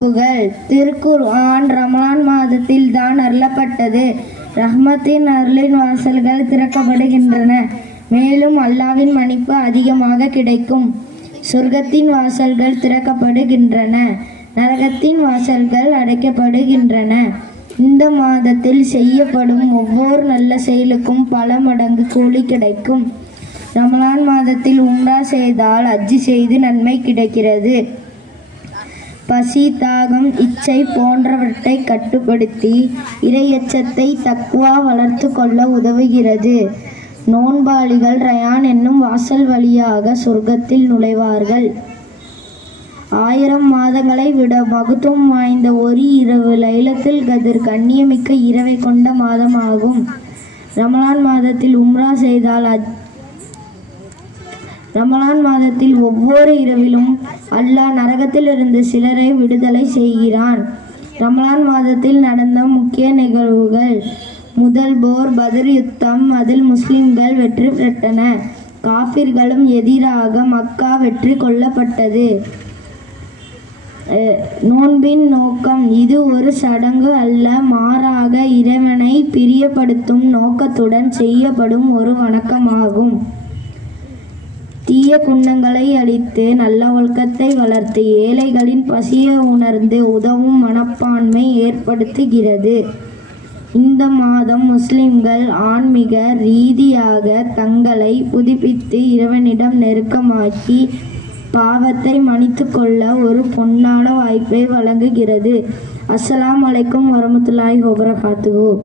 திருக்குர்ஆன் ரமலான் மாதத்தில் தான் அருளப்பட்டது. ரஹ்மத்தின் அருளின் வாசல்கள் திறக்கப்படுகின்றன. மேலும் அல்லாஹ்வின் மன்னிப்பு அதிகமாக கிடைக்கும். சொர்க்கத்தின் வாசல்கள் திறக்கப்படுகின்றன. நரகத்தின் வாசல்கள் அடைக்கப்படுகின்றன. இந்த மாதத்தில் செய்யப்படும் ஒவ்வொரு நல்ல செயலுக்கும் பல மடங்கு கூலி கிடைக்கும். ரமலான் மாதத்தில் உம்ரா செய்தால் ஹஜ் செய்து நன்மை கிடைக்கிறது. பசி, தாகம், இச்சை போன்றவற்றை கட்டுப்படுத்தி இறையச்சத்தை தக்வா வளர்த்து கொள்ள உதவுகிறது. நோன்பாளிகள் ரயான் என்னும் வாசல் வழியாக சொர்க்கத்தில் நுழைவார்கள். 1000 மாதங்களை விட மகத்துவம் வாய்ந்த ஒரு இரவு லைலத்துல் கத்ர் கண்ணியமிக்க இரவை கொண்ட மாதமாகும். ரமலான் மாதத்தில் உம்ரா செய்தால் ரமலான் மாதத்தில் ஒவ்வொரு இரவிலும் அல்லாஹ் நரகத்திலிருந்து சிலரை விடுதலை செய்கிறான். ரமலான் மாதத்தில் நடந்த முக்கிய நிகழ்வுகள்: முதல் போர் பத்ர் யுத்தம். அதில் முஸ்லிம்கள் வெற்றி பெற்றன. காஃபிர்களும் எதிராக மக்கா வெற்றி கொள்ளப்பட்டது. நோன்பின் நோக்கம்: இது ஒரு சடங்கு அல்ல, மாறாக இறைவனை பிரியப்படுத்தும் நோக்கத்துடன் செய்யப்படும் ஒரு வணக்கமாகும். தீய குணங்களை அழித்து நல்ல ஒழுக்கத்தை வளர்த்து ஏழைகளின் பசியை உணர்ந்து உதவும் மனப்பான்மை ஏற்படுத்துகிறது. இந்த மாதம் முஸ்லிம்கள் ஆன்மீக ரீதியாக தங்களை புதுப்பித்து இறைவனிடம் நெருக்கமாக்கி பாவத்தை மன்னித்து கொள்ள ஒரு பொன்னான வாய்ப்பை வழங்குகிறது. அஸ்ஸலாமு அலைக்கும் வரஹ்மத்துல்லாஹி வபரகாத்துஹு.